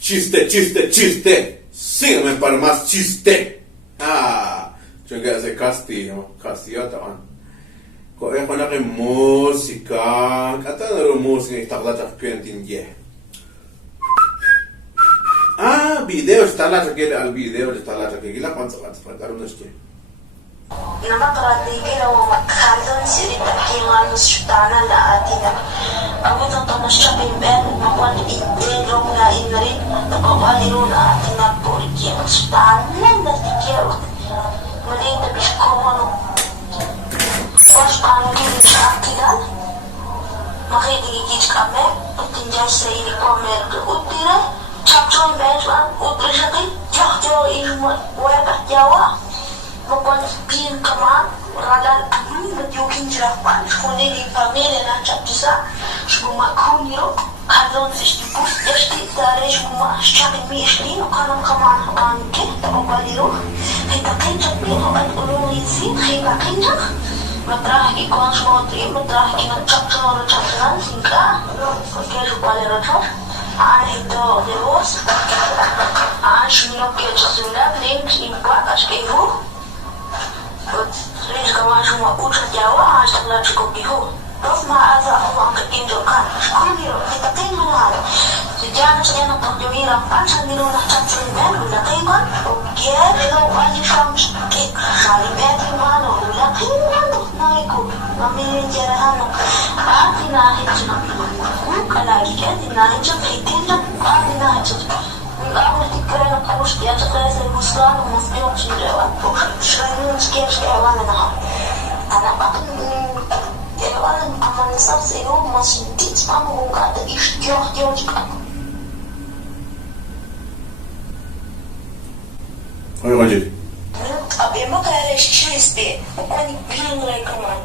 Chiste, chiste, chiste. Sígueme para más chiste. Juga saya Casti taon. Kau yang nak musika, kata naru musik tak lacak kuentin je. Video stala cakap al video stala cakap gila konser taruh nasi. Nama kerajaan orang Makadon siri takiran sutana la atina. Aku tak tahu shopping bag, makan ide dong na inrin, tak awaliro na atina porki sutana na tikero. Mali tapi kono. Pas angin cakiran, makai digigit kami, tinjau siri komer ke utira, capcol bejuan utira sakit, jauh ilmu wabah Jawa. Bukan pin kaman radal anu berjuking jerapan kuning di família na capisa semua kuniro kadon sestipus jadi dari semua cari mesti kanam kaman anke tak baliro kita kencan pino at ulung isi kita kencan matrah ikon smotri matrah kinat capcor capcan singka ke baliro tar itu delos semua kesudah link impak askehu Riz kawan semua ucap Jawa setelah cukup ihu. Terus ma'aza Allah ketinjukan. Sekunir, kita tinggal. Sejana saya nak terjadi rampan sambil nak capcur ben, udah kaiban. Oke, kalau wajib sampai kek. Sali ben mana, udah kaiban tuh naiku. Mamilin jarahan. Dinahin cuma. Kalagi kan dinahin cuma. Hitinjak, dinahin cuma. Aku tikrai nak harus dia cakap saya buskan mesti opsi lewat. Selain sekian awan nak. Anak aku awan aman sah saya masih tit sama muka ada jauh juga. Ayo lanjut. Abi mau kaya chiste, bukan bilang mereka man.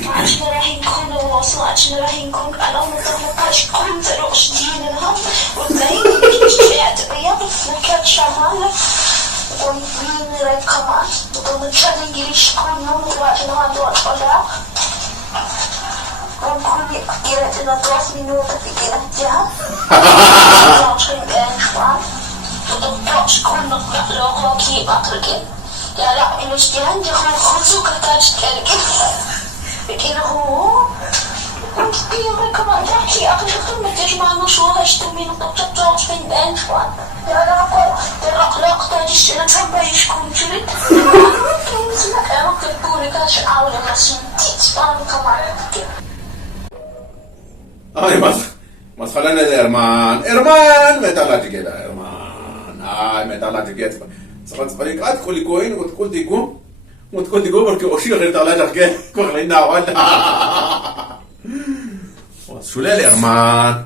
Achnarahin kun wasu achnarahin kun alam mutakash kun terus din ha وداي شيء تبيا فكرت شغاله ومين رايك كمان ومتشالي جريش كل يوم وعشان عنده ولا وكل يرتنا 3 minutos في كده جها عشان بنشوف وتبقاش كل لو كي بطرق يا لا المشكلة جها خلصوا كتاج كده كده هو كبيرة كمان تحكي أخي شكرا ما تجمعنا شو هشتمي نقطة جوش من بانشوان يا لاقو ترقلق تاجيش أنا تحبه يشكون جريد كنت أنا كبوري كاش عاولة مسنتيت فاهم كمان mas خلينا إرمان متى لا تجينا إرمان متى لا تجيت سقط فريقات كل كوين وتقول تقوم porque أشياء غير تلاجة كده كل هنا ولا شو ليه إرمان